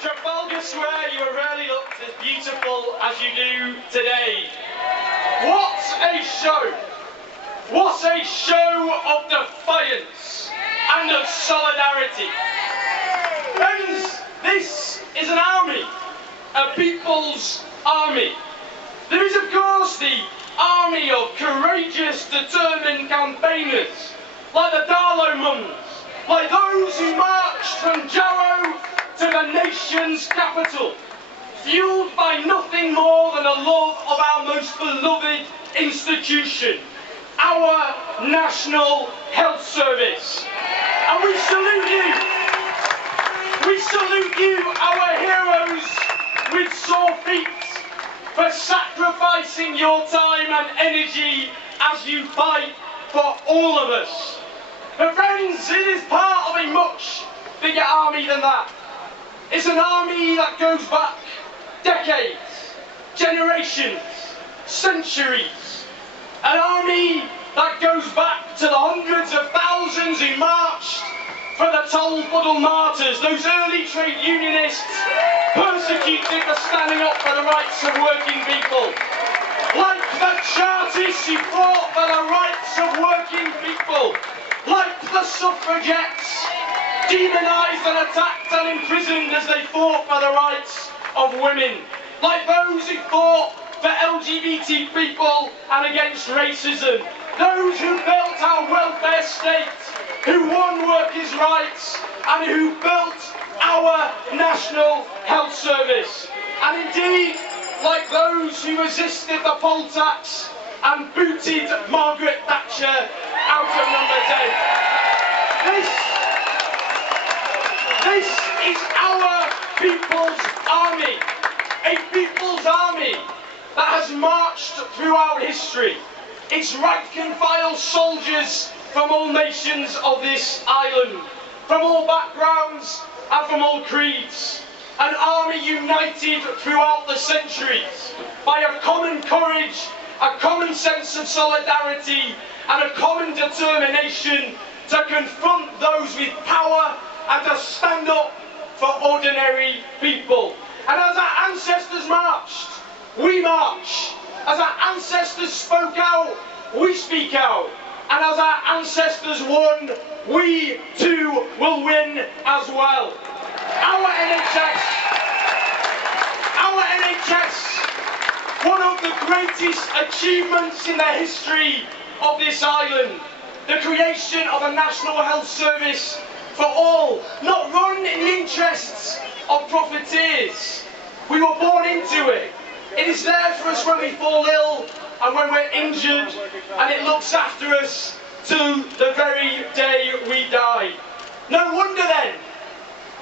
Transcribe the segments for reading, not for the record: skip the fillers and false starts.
Trafalgar Square, you rarely looked as beautiful as you do today. What a show! What a show of defiance and of solidarity. Friends, this is an army, a people's army. There is, of course, the army of courageous, determined campaigners, like the Darlow mums, like those who marched from Jarrow to the nation's capital, fueled by nothing more than a love of our most beloved institution, our National Health Service. And we salute you. We salute you, our heroes with sore feet, for sacrificing your time and energy as you fight for all of us. But friends, it is part of a much bigger army than that. It's an army that goes back decades, generations, centuries. An army that goes back to the hundreds of thousands who marched for the Toll-Puddle martyrs, those early trade unionists persecuted for standing up for the rights of working people. Like the Chartists who fought for the rights of working people. Like the suffragettes, demonised and attacked and imprisoned as they fought for the rights of women. Like those who fought for LGBT people and against racism. Those who built our welfare state, who won workers' rights, and who built our National Health Service. And indeed, like those who resisted the poll tax and booted Margaret Thatcher out of number 10. This is our people's army. A people's army that has marched throughout history. Its rank and file soldiers from all nations of this island, from all backgrounds and from all creeds. An army united throughout the centuries by a common courage, a common sense of solidarity and a common determination to confront those with power and to stand up for ordinary people. And as our ancestors marched, we march. As our ancestors spoke out, we speak out. And as our ancestors won, we too will win as well. Our NHS, one of the greatest achievements in the history of this island, the creation of a National Health Service for all, not run in the interests of profiteers. We were born into it. It is there for us when we fall ill and when we're injured, and it looks after us to the very day we die. No wonder then,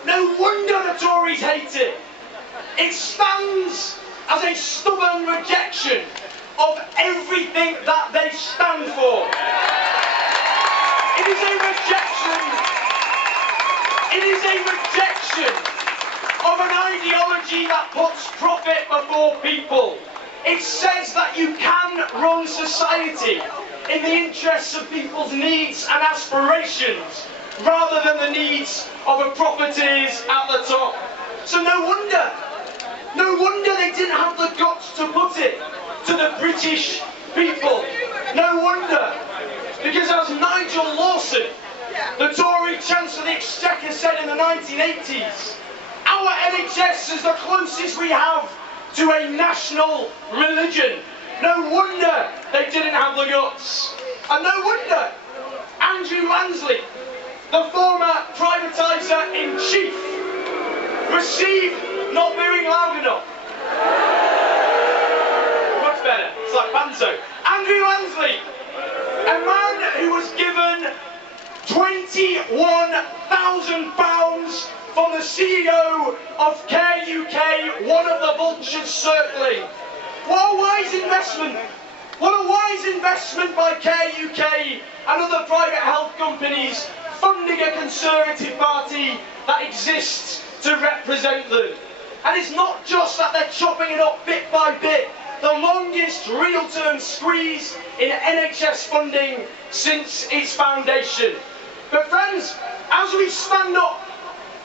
no wonder the Tories hate it. It stands as a stubborn rejection of everything that they stand for. It is a rejection of an ideology that puts profit before people. It says that you can run society in the interests of people's needs and aspirations rather than the needs of the profiteers at the top. So no wonder they didn't have the guts to put it to the British people. No wonder, because as Nigel Lawson, the Tory Chancellor of the Exchequer, said in the 1980s, our NHS is the closest we have to a national religion. No wonder they didn't have the guts. And no wonder Andrew Lansley, the former privatiser-in-chief, received, not being loud enough. Much better, it's like Banzo. Andrew Lansley, a man who was given £21,000 from the CEO of Care UK, one of the vultures circling. What a wise investment! What a wise investment by Care UK and other private health companies funding a Conservative Party that exists to represent them. And it's not just that they're chopping it up bit by bit, the longest real-term squeeze in NHS funding since its foundation. But friends, as we stand up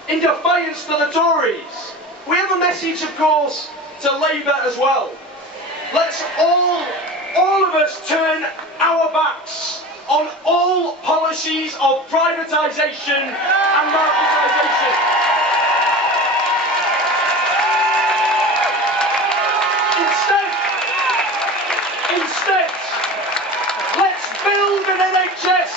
in defiance to the Tories, we have a message, of course, to Labour as well. Let's all of us turn our backs on all policies of privatisation and marketisation. Instead, let's build an NHS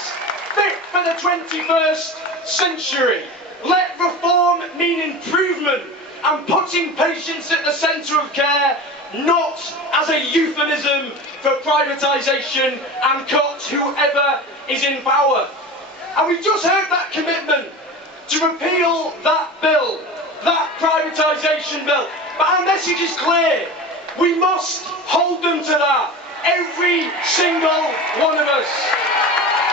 fit for the 21st century. Let reform mean improvement and putting patients at the centre of care, not as a euphemism for privatisation and cut whoever is in power. And we've just heard that commitment to repeal that bill, that privatisation bill. But our message is clear. We must hold them to that. Every single one of us.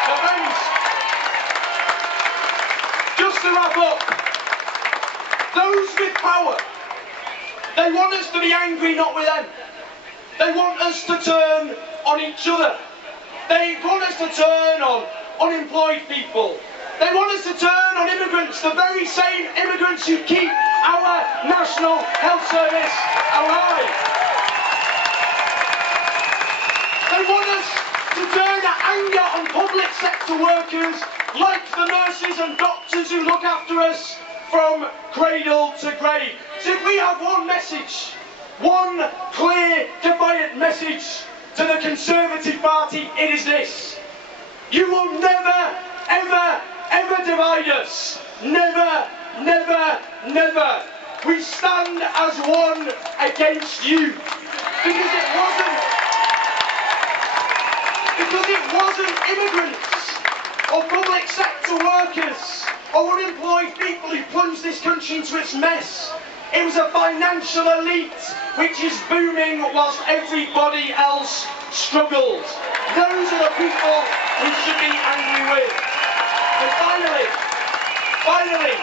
Now friends, just to wrap up, those with power, they want us to be angry, not with them. They want us to turn on each other. They want us to turn on unemployed people. They want us to turn on immigrants, the very same immigrants who keep our National Health Service alive. They want us to turn our anger on public sector workers like the nurses and doctors who look after us from cradle to grave. So if we have one message, one clear, defiant message to the Conservative Party, it is this. You will never, ever, ever divide us. Never, never, never. We stand as one against you. Because it wasn't immigrants or public sector workers or unemployed people who plunged this country into its mess. It was a financial elite which is booming whilst everybody else struggles. Those are the people we should be angry with. And finally,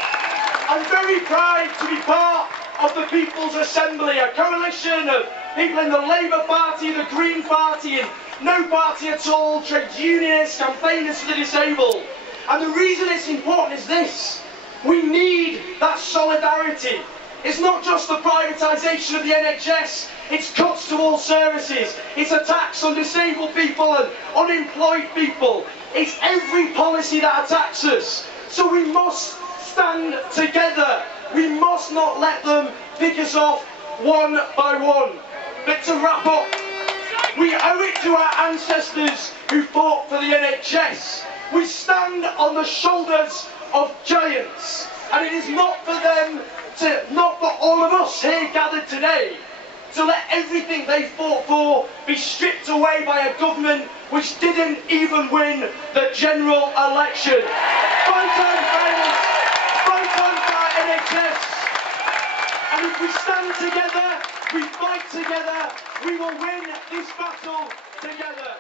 I'm very proud to be part of the People's Assembly, a coalition of people in the Labour Party, the Green Party, and no party at all, trade unionists, campaigners for the disabled. And the reason it's important is this. We need that solidarity. It's not just the privatisation of the NHS, it's cuts to all services, it's a tax on disabled people and unemployed people, it's every policy that attacks us. So we must stand together. We must not let them pick us off one by one. But to wrap up, we owe it to our ancestors who fought for the NHS. We stand on the shoulders of giants, and it is not for all of us here gathered today to let everything they fought for be stripped away by a government which didn't even win the general election. Fight on, friends! Fight on for our NHS! And if we stand together, we fight together, we will win this battle together.